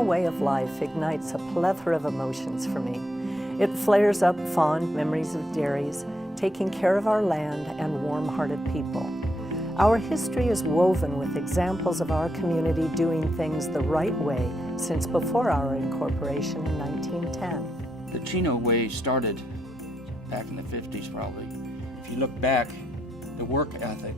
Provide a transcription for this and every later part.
Chino way of life ignites a plethora of emotions for me. It flares up fond memories of dairies, taking care of our land and warm-hearted people. Our history is woven with examples of our community doing things the right way since before our incorporation in 1910. The Chino way started back in the 50s probably. If you look back, the work ethic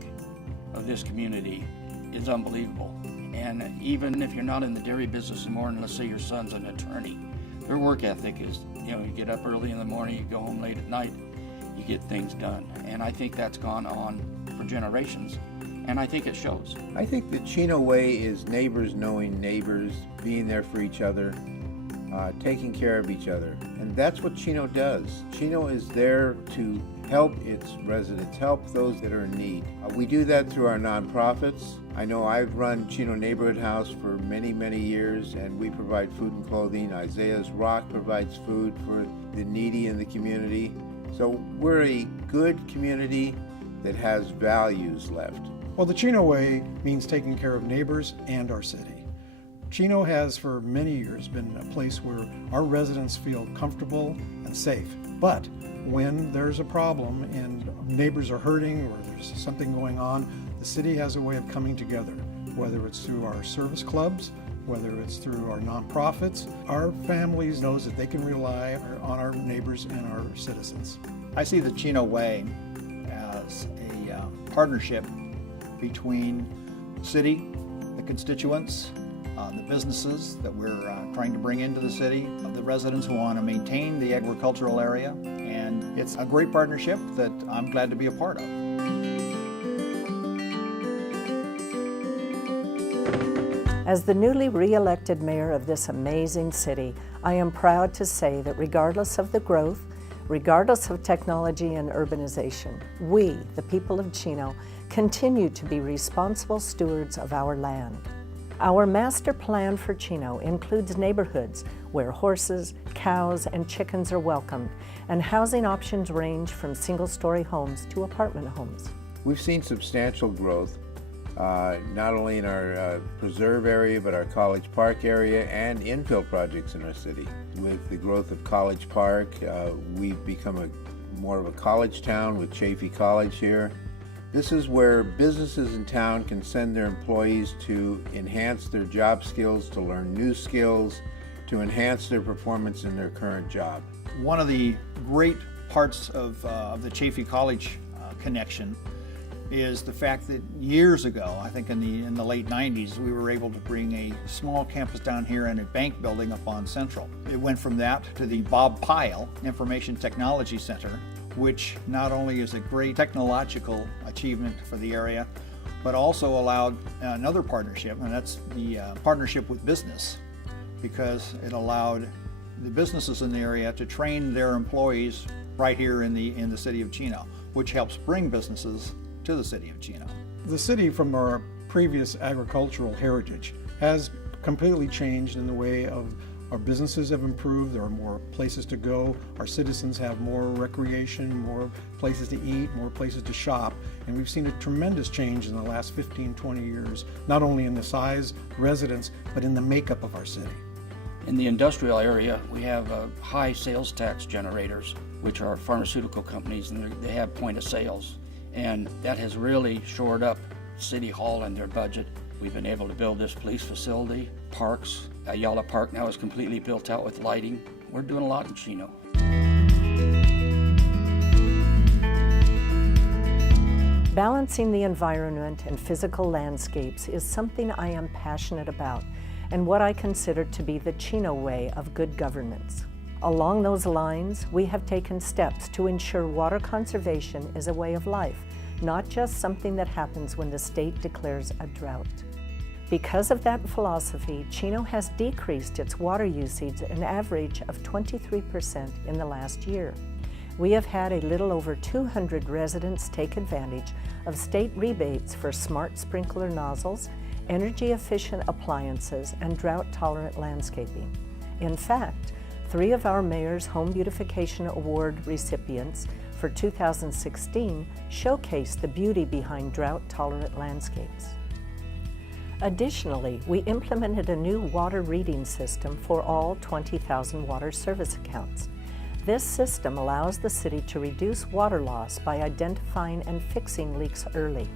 of this community is unbelievable. And even if you're not in the dairy business anymore, and let's say your son's an attorney, their work ethic is, you get up early in the morning, you go home late at night, you get things done. And I think that's gone on for generations, and I think it shows. I think the Chino way is neighbors knowing neighbors, being there for each other, taking care of each other. And that's what Chino does. Chino is there to help its residents, help those that are in need. We do that through our nonprofits. I know I've run Chino Neighborhood House for many, many years, and we provide food and clothing. Isaiah's Rock provides food for the needy in the community. So we're a good community that has values left. Well, the Chino way means taking care of neighbors and our city. Chino has for many years been a place where our residents feel comfortable and safe. But when there's a problem and neighbors are hurting or there's something going on, the city has a way of coming together, whether it's through our service clubs, whether it's through our nonprofits. Our families knows that they can rely on our neighbors and our citizens. I see the Chino way as a partnership between the city, the constituents, the businesses that we're trying to bring into the city, the residents who want to maintain the agricultural area, and it's a great partnership that I'm glad to be a part of. As the newly re-elected mayor of this amazing city, I am proud to say that regardless of the growth, regardless of technology and urbanization, we, the people of Chino, continue to be responsible stewards of our land. Our master plan for Chino includes neighborhoods where horses, cows, and chickens are welcomed, and housing options range from single-story homes to apartment homes. We've seen substantial growth, not only in our preserve area, but our College Park area and infill projects in our city. With the growth of College Park, we've become more of a college town with Chaffee College here. This is where businesses in town can send their employees to enhance their job skills, to learn new skills, to enhance their performance in their current job. One of the great parts of the Chaffee College connection is the fact that years ago, I think in the late 90s, we were able to bring a small campus down here and a bank building up on Central. It went from that to the Bob Pyle Information Technology Center, which not only is a great technological achievement for the area, but also allowed another partnership, and that's the partnership with business, because it allowed the businesses in the area to train their employees right here in the city of Chino, which helps bring businesses to the city of Chino. The city, from our previous agricultural heritage, has completely changed in the way of our businesses have improved. There are more places to go. Our citizens have more recreation, more places to eat, more places to shop. And we've seen a tremendous change in the last 15, 20 years, not only in the size, residents, but in the makeup of our city. In the industrial area, we have high sales tax generators, which are pharmaceutical companies, and they have point of sales. And that has really shored up City Hall and their budget. We've been able to build this police facility, parks. Ayala Park now is completely built out with lighting. We're doing a lot in Chino. Balancing the environment and physical landscapes is something I am passionate about, and what I consider to be the Chino way of good governance. Along those lines, we have taken steps to ensure water conservation is a way of life, not just something that happens when the state declares a drought. Because of that philosophy, Chino has decreased its water usage an average of 23% in the last year. We have had a little over 200 residents take advantage of state rebates for smart sprinkler nozzles, energy-efficient appliances, and drought-tolerant landscaping. In fact, 3 of our Mayor's Home Beautification Award recipients for 2016 showcased the beauty behind drought-tolerant landscapes. Additionally, we implemented a new water reading system for all 20,000 water service accounts. This system allows the city to reduce water loss by identifying and fixing leaks early.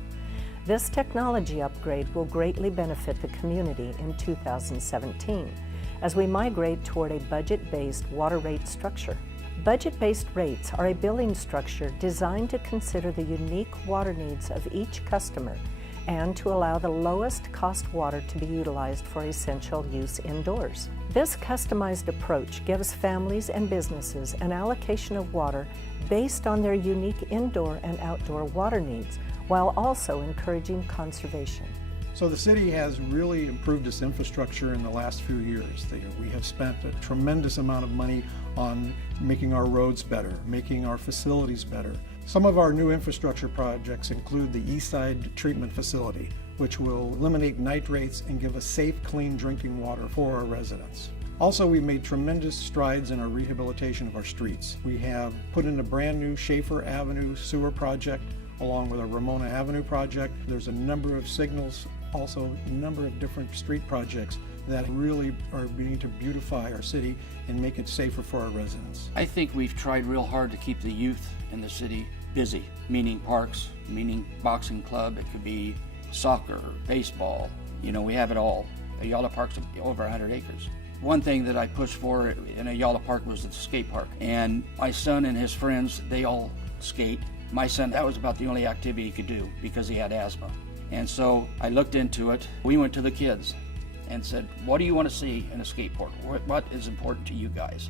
This technology upgrade will greatly benefit the community in 2017 as we migrate toward a budget-based water rate structure. Budget-based rates are a billing structure designed to consider the unique water needs of each customer and to allow the lowest cost water to be utilized for essential use indoors. This customized approach gives families and businesses an allocation of water based on their unique indoor and outdoor water needs, while also encouraging conservation. So the city has really improved its infrastructure in the last few years. We have spent a tremendous amount of money on making our roads better, making our facilities better. Some of our new infrastructure projects include the Eastside Treatment Facility, which will eliminate nitrates and give us safe, clean drinking water for our residents. Also, we've made tremendous strides in our rehabilitation of our streets. We have put in a brand new Schaefer Avenue sewer project along with a Ramona Avenue project. There's a number of signals, also a number of different street projects that really are beginning to beautify our city and make it safer for our residents. I think we've tried real hard to keep the youth in the city busy, meaning parks, meaning boxing club, it could be soccer, baseball, we have it all. Ayala Park's over 100 acres. One thing that I pushed for in Ayala Park was the skate park, and my son and his friends, they all skate. My son, that was about the only activity he could do because he had asthma. And so I looked into it. We went to the kids and said, what do you want to see in a skate park? What is important to you guys?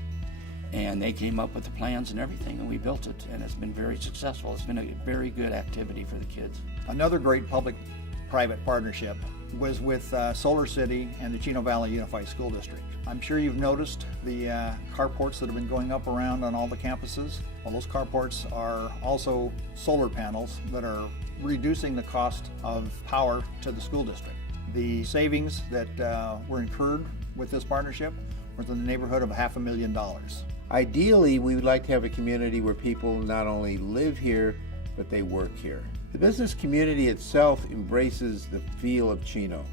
And they came up with the plans and everything, and we built it, and it's been very successful. It's been a very good activity for the kids. Another great public-private partnership was with Solar City and the Chino Valley Unified School District. I'm sure you've noticed the carports that have been going up around on all the campuses. Well, those carports are also solar panels that are reducing the cost of power to the school district. The savings that were incurred with this partnership was in the neighborhood of $500,000. Ideally, we would like to have a community where people not only live here, but they work here. The business community itself embraces the feel of Chino.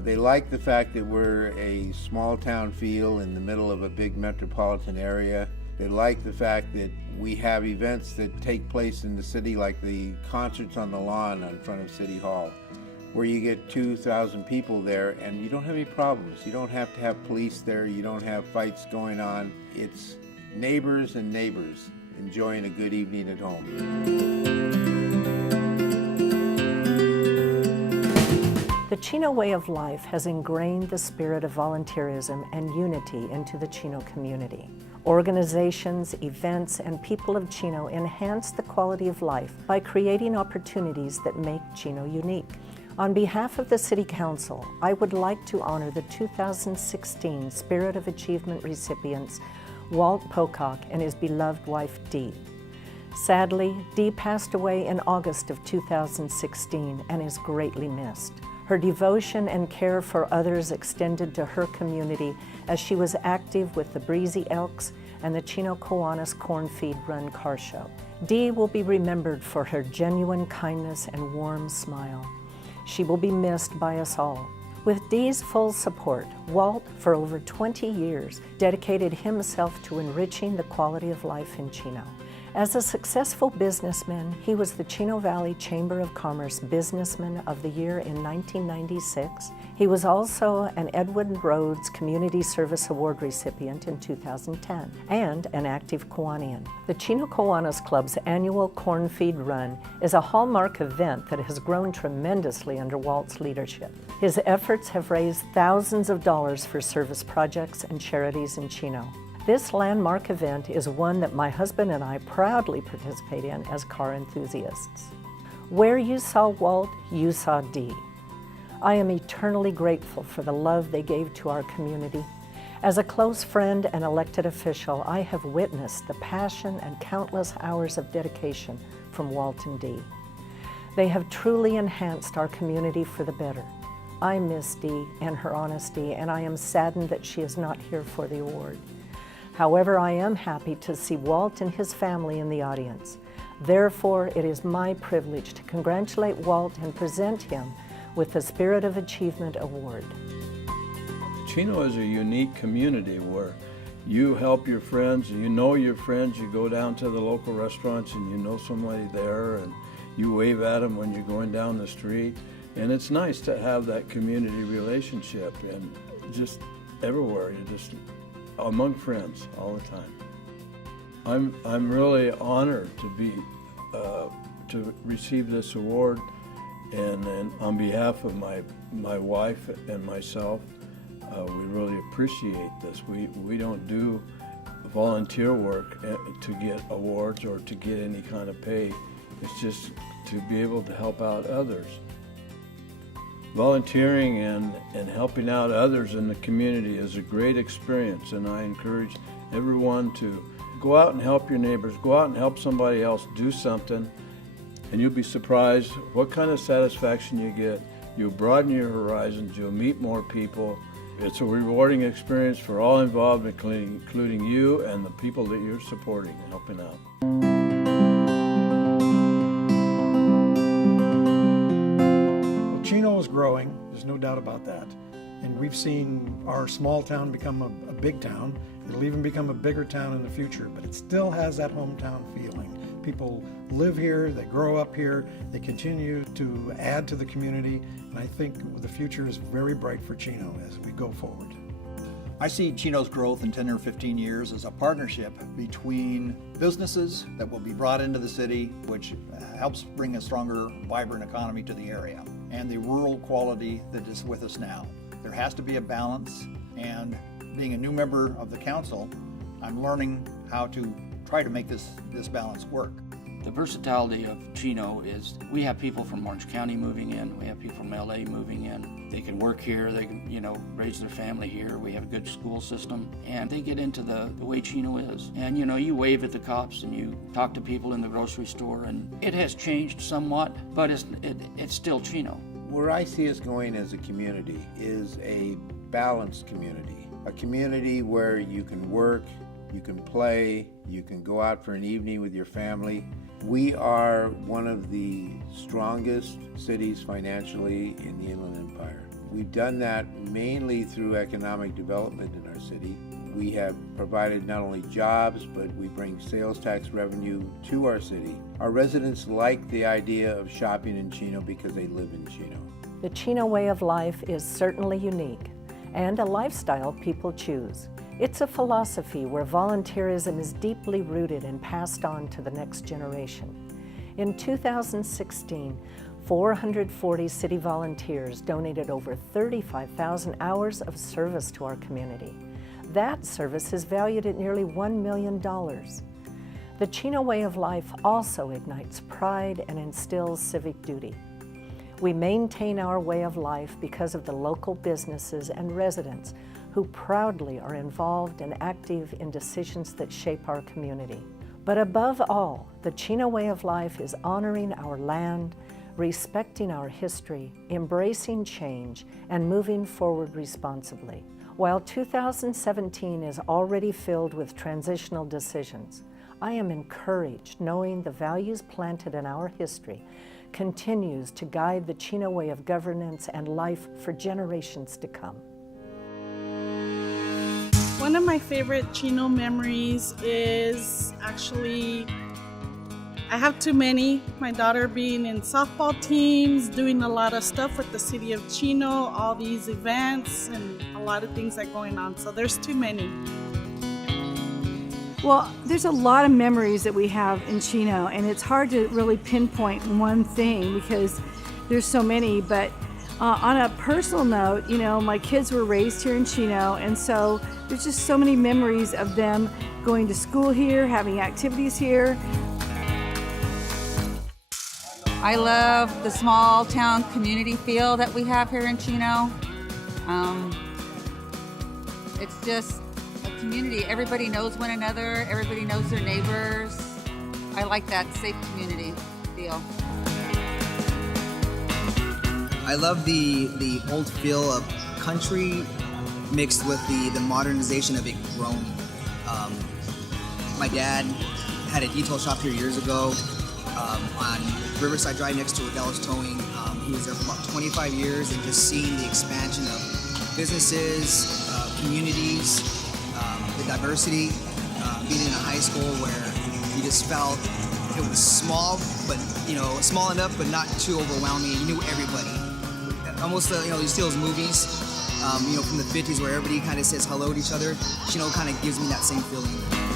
They like the fact that we're a small town feel in the middle of a big metropolitan area. They like the fact that we have events that take place in the city, like the concerts on the lawn in front of City Hall, where you get 2,000 people there and you don't have any problems. You don't have to have police there. You don't have fights going on. It's neighbors and neighbors enjoying a good evening at home. The Chino way of life has ingrained the spirit of volunteerism and unity into the Chino community. Organizations, events, and people of Chino enhance the quality of life by creating opportunities that make Chino unique. On behalf of the City Council, I would like to honor the 2016 Spirit of Achievement recipients, Walt Pocock and his beloved wife, Dee. Sadly, Dee passed away in August of 2016 and is greatly missed. Her devotion and care for others extended to her community as she was active with the Breezy Elks and the Chino Kiwanis Corn Feed Run car show. Dee will be remembered for her genuine kindness and warm smile. She will be missed by us all. With Dee's full support, Walt, for over 20 years, dedicated himself to enriching the quality of life in Chino. As a successful businessman, he was the Chino Valley Chamber of Commerce Businessman of the Year in 1996. He was also an Edwin Rhodes Community Service Award recipient in 2010 and an active Kiwanian. The Chino Kiwanis Club's annual Corn Feed Run is a hallmark event that has grown tremendously under Walt's leadership. His efforts have raised thousands of dollars for service projects and charities in Chino. This landmark event is one that my husband and I proudly participate in as car enthusiasts. Where you saw Walt, you saw Dee. I am eternally grateful for the love they gave to our community. As a close friend and elected official, I have witnessed the passion and countless hours of dedication from Walt and Dee. They have truly enhanced our community for the better. I miss Dee and her honesty, and I am saddened that she is not here for the award. However, I am happy to see Walt and his family in the audience. Therefore, it is my privilege to congratulate Walt and present him with the Spirit of Achievement Award. Chino is a unique community where you help your friends, you know your friends, you go down to the local restaurants and you know somebody there and you wave at them when you're going down the street. And it's nice to have that community relationship and just everywhere, you're just among friends all the time. I'm really honored to be to receive this award, and on behalf of my wife and myself, we really appreciate this. We don't do volunteer work to get awards or to get any kind of pay. It's just to be able to help out others. Volunteering and helping out others in the community is a great experience, and I encourage everyone to go out and help your neighbors, go out and help somebody else do something, and you'll be surprised what kind of satisfaction you get. You'll broaden your horizons, you'll meet more people. It's a rewarding experience for all involved, including you and the people that you're supporting and helping out. Well, Chino is growing, there's no doubt about that. And we've seen our small town become a big town. It'll even become a bigger town in the future, but it still has that hometown feeling. People live here, they grow up here, they continue to add to the community, and I think the future is very bright for Chino as we go forward. I see Chino's growth in 10 or 15 years as a partnership between businesses that will be brought into the city, which helps bring a stronger, vibrant economy to the area, and the rural quality that is with us now. There has to be a balance, and being a new member of the council, I'm learning how to try to make this balance work. The versatility of Chino is we have people from Orange County moving in, we have people from LA moving in. They can work here, they can, raise their family here. We have a good school system, and they get into the way Chino is. And you wave at the cops and you talk to people in the grocery store, and it has changed somewhat, but it's still Chino. Where I see us going as a community is a balanced community. A community where you can work, you can play, you can go out for an evening with your family. We are one of the strongest cities financially in the Inland Empire. We've done that mainly through economic development in our city. We have provided not only jobs, but we bring sales tax revenue to our city. Our residents like the idea of shopping in Chino because they live in Chino. The Chino way of life is certainly unique and a lifestyle people choose. It's a philosophy where volunteerism is deeply rooted and passed on to the next generation. In 2016, 440 city volunteers donated over 35,000 hours of service to our community. That service is valued at nearly $1 million. The Chino way of life also ignites pride and instills civic duty. We maintain our way of life because of the local businesses and residents who proudly are involved and active in decisions that shape our community. But above all, the Chino way of life is honoring our land, respecting our history, embracing change, and moving forward responsibly. While 2017 is already filled with transitional decisions, I am encouraged knowing the values planted in our history continues to guide the Chino way of governance and life for generations to come. One of my favorite Chino memories is actually, I have too many. My daughter being in softball teams, doing a lot of stuff with the city of Chino, all these events and a lot of things that are going on. So there's too many. Well, there's a lot of memories that we have in Chino, and it's hard to really pinpoint one thing because there's so many, but on a personal note, my kids were raised here in Chino, and so there's just so many memories of them going to school here, having activities here. I love the small town community feel that we have here in Chino. It's just a community. Everybody knows one another. Everybody knows their neighbors. I like that safe community feel. I love the old feel of country mixed with the modernization of it growing. My dad had a detail shop here years ago on Riverside Drive next to Rodello's Towing. who was there for about 25 years, and just seeing the expansion of businesses, communities, the diversity, being in a high school where you just felt it was small, but small enough, but not too overwhelming. You knew everybody. Almost, you see those movies, from the 50s where everybody kind of says hello to each other. Chino kind of gives me that same feeling.